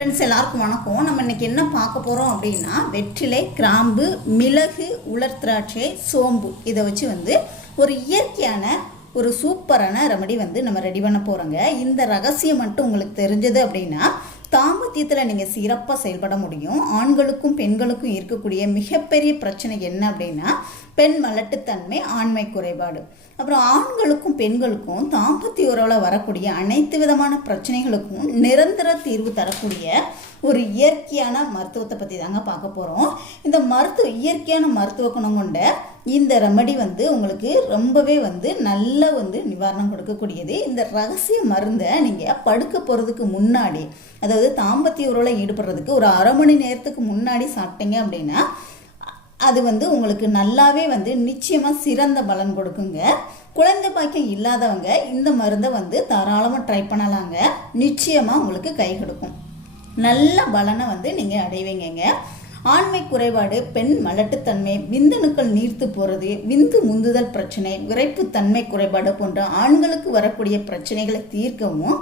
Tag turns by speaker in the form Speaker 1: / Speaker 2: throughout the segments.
Speaker 1: Friends எல்லாருக்கும் வணக்கம். நம்ம இன்னைக்கு என்ன பார்க்க போகிறோம் அப்படின்னா வெற்றிலை கிராம்பு மிளகு உலர் திராட்சை சோம்பு. இதை வச்சு வந்து ஒரு இயற்கையான ஒரு சூப்பரான ரெமடி வந்து நம்ம ரெடி பண்ண போகிறோங்க இந்த ரகசியம் மட்டும் உங்களுக்கு தெரிஞ்சது அப்படின்னா தாம்பத்தியத்தில் நீங்கள் சிறப்பாக செயல்பட முடியும். ஆண்களுக்கும் பெண்களுக்கும் இருக்கக்கூடிய மிகப்பெரிய பிரச்சனை என்ன அப்படின்னா பெண் மலட்டுத்தன்மை ஆண்மை குறைபாடு. அப்புறம் ஆண்களுக்கும் பெண்களுக்கும் தாம்பத்திய உறவில் வரக்கூடிய அனைத்து விதமான பிரச்சனைகளுக்கும் நிரந்தர தீர்வு தரக்கூடிய ஒரு இயற்கையான மருத்துவத்தை பற்றி தாங்க பார்க்க போகிறோம் இந்த மருத்துவ இயற்கையான மருத்துவ குணம் கொண்ட இந்த ரெமடி வந்து உங்களுக்கு ரொம்பவே வந்து நல்ல வந்து நிவாரணம் கொடுக்கக்கூடியது. இந்த ரகசிய மருந்தை நீங்கள் படுக்க போகிறதுக்கு முன்னாடி அதாவது தாம்பத்திய உறவில் ஈடுபடுறதுக்கு ஒரு அரை மணி நேரத்துக்கு முன்னாடி சாப்பிட்டீங்க அப்படின்னா அது வந்து உங்களுக்கு நல்லாவே வந்து நிச்சயமாக சிறந்த பலன் கொடுக்குங்க. குழந்தை பாக்கியம் இல்லாதவங்க இந்த மருந்தை வந்து தாராளமாக ட்ரை பண்ணலாங்க. நிச்சயமாக உங்களுக்கு கை கொடுக்கும். நல்ல பலனை வந்து நீங்கள் அடைவீங்கங்க. ஆண்மை குறைபாடு பெண் மலட்டுத்தன்மை விந்தணுக்கள் நீர்த்து போகிறது விந்து முந்துதல் பிரச்சனை விரைப்புத்தன்மை குறைபாடு போன்ற ஆண்களுக்கு வரக்கூடிய பிரச்சனைகளை தீர்க்கவும்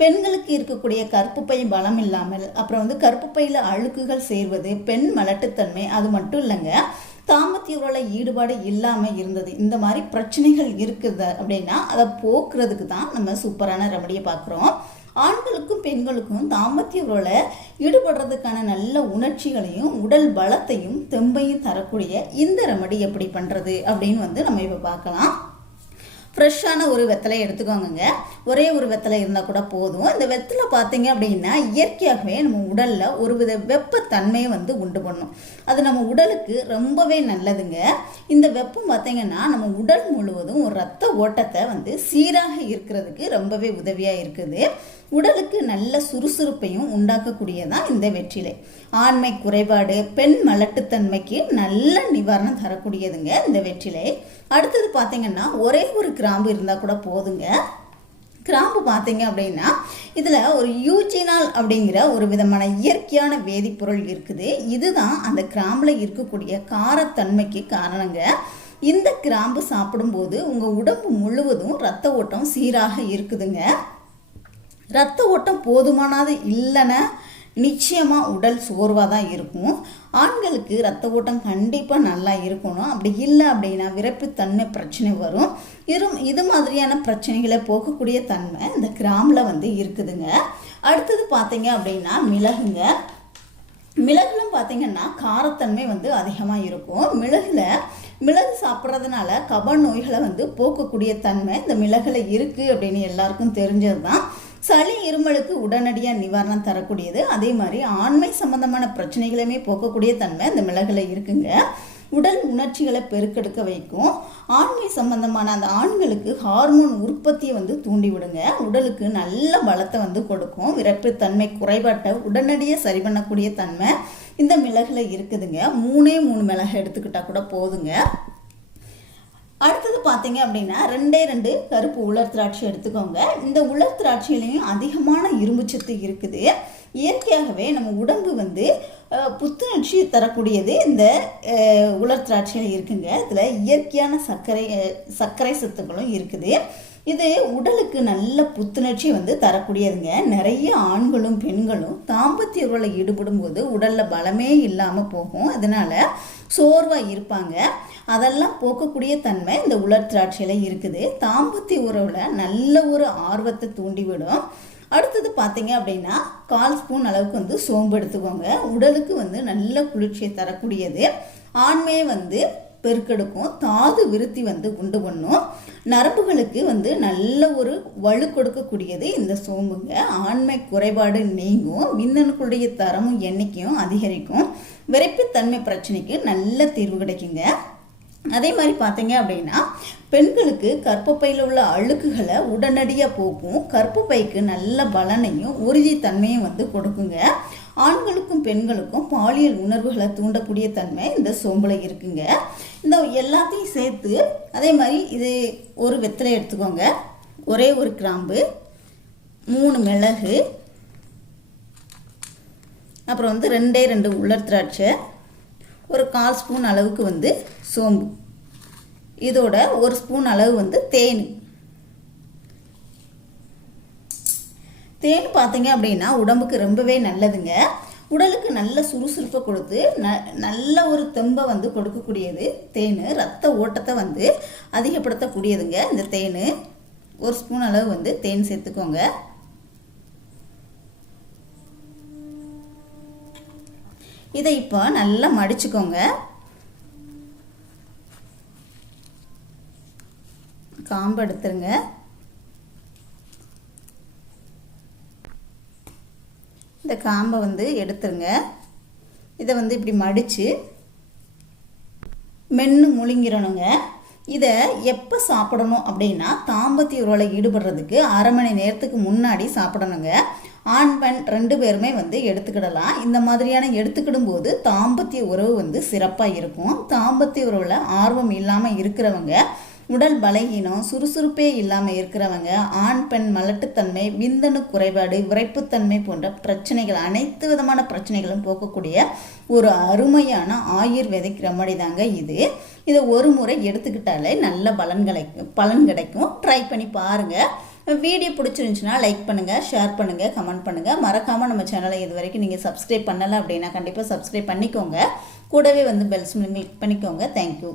Speaker 1: பெண்களுக்கு இருக்கக்கூடிய கற்புப்பை பலம் இல்லாமல் அப்புறம் வந்து கற்புப்பையில் அழுக்குகள் சேர்வது பெண் மலட்டுத்தன்மை அது மட்டும் இல்லைங்க. தாமத்திய உறவில் ஈடுபாடு இல்லாமல் இருந்தது. இந்த மாதிரி பிரச்சனைகள் இருக்குது அப்படின்னா அதை போக்குறதுக்கு தான் நம்ம சூப்பரான ரெமடியை பார்க்குறோம். ஆண்களுக்கும் பெண்களுக்கும் தாம்பத்திய உறவில் ஈடுபடுறதுக்கான நல்ல உணர்ச்சிகளையும் உடல் பலத்தையும் தெம்பையும் தரக்கூடிய இந்த ரெமடி எப்படி பண்ணுறது அப்படின்னு வந்து நம்ம இப்போ பார்க்கலாம். ஃப்ரெஷ்ஷான ஒரு வெத்தலை எடுத்துக்கோங்க ஒரே ஒரு வெத்தலை இருந்தால் கூட போதும். இந்த வெத்தலை பார்த்தீங்க அப்படின்னா இயற்கையாகவே நம்ம உடலில் ஒரு வித வெப்பத்தன்மையை வந்து உண்டு பண்ணும். அது நம்ம உடலுக்கு ரொம்பவே நல்லதுங்க. இந்த வெப்பம் பார்த்தீங்கன்னா நம்ம உடல் முழுவதும் ஒரு ரத்த ஓட்டத்தை வந்து சீராக இருக்கிறதுக்கு ரொம்பவே உதவியாக இருக்குது. உடலுக்கு நல்ல சுறுசுறுப்பையும் உண்டாக்கக்கூடியதான் இந்த வெற்றிலை. ஆண்மை குறைபாடு பெண் மலட்டுத்தன்மைக்கு நல்ல நிவாரணம் தரக்கூடியதுங்க இந்த வெற்றிலை. அடுத்தது பார்த்தீங்கன்னா ஒரே ஒரு கிராம்பு இருந்தால் கூட போதுங்க. கிராம்பு பார்த்தீங்க அப்படின்னா இதில் ஒரு யூஜினால் அப்படிங்கிற ஒரு விதமான இயற்கையான வேதிப்பொருள் இருக்குது. இதுதான் அந்த கிராம்பில் இருக்கக்கூடிய காரத்தன்மைக்கு காரணங்க. இந்த கிராம்பு சாப்பிடும்போது உங்கள் உடம்பு முழுவதும் ரத்த ஓட்டம் சீராக இருக்குதுங்க. ரத்த ஓட்டம் போதுமானது இல்லைன்னா நிச்சயமாக உடல் சோர்வாக தான் இருக்கும். ஆண்களுக்கு ரத்த ஓட்டம் கண்டிப்பாக நல்லா இருக்கணும். அப்படி இல்லை அப்படின்னா விரைப்புத்தன்மை பிரச்சனை வரும். இரு இது மாதிரியான பிரச்சனைகளை போக்கக்கூடிய தன்மை இந்த கிராமில் வந்து இருக்குதுங்க. அடுத்தது பார்த்தீங்க அப்படின்னா மிளகுங்க. மிளகுலும் பார்த்தீங்கன்னா காரத்தன்மை வந்து அதிகமாக இருக்கும். மிளகுல மிளகு சாப்பிட்றதுனால கப நோய்களை வந்து போக்கக்கூடிய தன்மை இந்த மிளகில் இருக்குது அப்படின்னு எல்லாருக்கும் தெரிஞ்சது தான் சளி இருமலுக்கு உடனடியாக நிவாரணம் தரக்கூடியது. அதே மாதிரி ஆண்மை சம்பந்தமான பிரச்சனைகளையுமே போக்கக்கூடிய தன்மை இந்த மிளகில் இருக்குங்க. உடல் உணர்ச்சிகளை பெருக்கெடுக்க வைக்கும். ஆண்மை சம்பந்தமான அந்த ஆண்களுக்கு ஹார்மோன் உற்பத்தியை வந்து தூண்டி விடுங்க உடலுக்கு நல்ல பலத்தை வந்து கொடுக்கும். விரைப்புத்தன்மை குறைபாட்டை உடனடியாக சரி பண்ணக்கூடிய தன்மை இந்த மிளகில் இருக்குதுங்க. மூணே மூணு மிளகு எடுத்துக்கிட்டால் கூட போதுங்க. அடுத்தது பார்த்தீங்க அப்படின்னா ரெண்டே ரெண்டு கருப்பு உலர் திராட்சை எடுத்துக்கோங்க. இந்த உலர் திராட்சையிலையும் அதிகமான இரும்பு சத்து இருக்குது. இயற்கையாகவே நம்ம உடம்பு வந்து புத்துணர்ச்சி தரக்கூடியது இந்த உலர் திராட்சையில் இருக்குங்க. இதில் இயற்கையான சர்க்கரை சர்க்கரை சத்துக்களும் இருக்குது. இது உடலுக்கு நல்ல புத்துணர்ச்சி வந்து தரக்கூடியதுங்க. நிறைய ஆண்களும் பெண்களும் தாம்பத்திய உறவில் ஈடுபடும் போது உடலில் பலமே இல்லாமல் போகும். அதனால் சோர்வாக இருப்பாங்க. அதெல்லாம் போக்கக்கூடிய தன்மை இந்த உலர் திராட்சையில் இருக்குது. தாம்பத்திய உறவில் நல்ல ஒரு ஆர்வத்தை தூண்டிவிடும். அடுத்தது பார்த்தீங்க அப்படின்னா கால் ஸ்பூன் அளவுக்கு வந்து சோம்பு எடுத்துக்கோங்க. உடலுக்கு வந்து நல்ல குளிர்ச்சியை தரக்கூடியது. ஆண்மையை வந்து பெருக்கெடுக்கும். தாது விருத்தி வந்து உண்டு பண்ணும். நரம்புகளுக்கு வந்து நல்ல ஒரு வலு கொடுக்கக்கூடியது இந்த சோம்புங்க. ஆண்மை குறைபாடு நீங்கும். விந்தணுக்களுடைய தரமும் எண்ணிக்கையும் அதிகரிக்கும். விரைப்புத்தன்மை பிரச்சனைக்கு நல்ல தீர்வு கிடைக்குங்க. அதே மாதிரி பார்த்தீங்க அப்படின்னா பெண்களுக்கு கற்பப்பையில் உள்ள அழுக்குகளை உடனடியாக போக்கும். கற்பப்பைக்கு நல்ல பலனையும் உறுதித்தன்மையும் வந்து கொடுக்குங்க. ஆண்களுக்கும் பெண்களுக்கும் பாலியல் உணர்வுகளை தூண்டக்கூடிய தன்மை இந்த சோம்பில் இருக்குங்க. இந்த எல்லாத்தையும் சேர்த்து அதே மாதிரி இது ஒரு வெத்தலை எடுத்துக்கோங்க. ஒரே ஒரு கிராம்பு மூணு மிளகு அப்புறம் வந்து ரெண்டே ரெண்டு உலர் திராட்சை ஒரு கால் ஸ்பூன் அளவுக்கு வந்து சோம்பு. இதோட ஒரு ஸ்பூன் அளவு வந்து தேன். தேன் பார்த்தீங்க அப்படின்னா உடம்புக்கு ரொம்பவே நல்லதுங்க. உடலுக்கு நல்ல சுறுசுறுப்பை கொடுத்து ந நல்ல ஒரு தெம்பை வந்து கொடுக்கக்கூடியது தேன். ரத்த ஓட்டத்தை வந்து அதிகப்படுத்தக்கூடியதுங்க இந்த தேன். ஒரு ஸ்பூன் அளவு வந்து தேன் சேர்த்துக்கோங்க. இதை இப்போ நல்லா மடிச்சுக்கோங்க. காம்பு எடுத்துருங்க. காம்பை வந்து எடுத்துருங்க. இதை வந்து இப்படி மடித்து மென்று முழுங்கிடணுங்க இதை எப்போ சாப்பிடணும் அப்படின்னா தாம்பத்திய உறவில் ஈடுபடுறதுக்கு அரை மணி நேரத்துக்கு முன்னாடி சாப்பிடணுங்க. ஆண் பெண் ரெண்டு பேருமே வந்து எடுத்துக்கிடலாம். இந்த மாதிரியான எடுத்துக்கிடும் போது தாம்பத்திய உறவு வந்து சிறப்பாக இருக்கும். தாம்பத்திய உறவில் ஆர்வம் இல்லாமல் இருக்கிறவங்க உடல் பலகீனம் சுறுசுறுப்பே இல்லாமல் இருக்கிறவங்க ஆண் பெண் மலட்டுத்தன்மை விந்தணு குறைபாடு விரைப்புத்தன்மை போன்ற பிரச்சனைகள் அனைத்து விதமான பிரச்சனைகளும் போக்கக்கூடிய ஒரு அருமையான ஆயுர்வேதிக் ரெமடி தாங்க இது. இதை ஒரு முறை எடுத்துக்கிட்டாலே நல்ல பலன் கிடைக்கும் பலன் கிடைக்கும். ட்ரை பண்ணி பாருங்கள் வீடியோ பிடிச்சிருந்துச்சுன்னா லைக் பண்ணுங்கள் ஷேர் பண்ணுங்கள் கமெண்ட் பண்ணுங்கள் மறக்காமல் நம்ம சேனலை இது வரைக்கும் நீங்கள் சப்ஸ்கிரைப் பண்ணலை அப்படின்னா கண்டிப்பாக சப்ஸ்கிரைப் பண்ணிக்கோங்க. கூடவே வந்து பெல்ஸ் கிளிக் பண்ணிக்கோங்க. தேங்க்யூ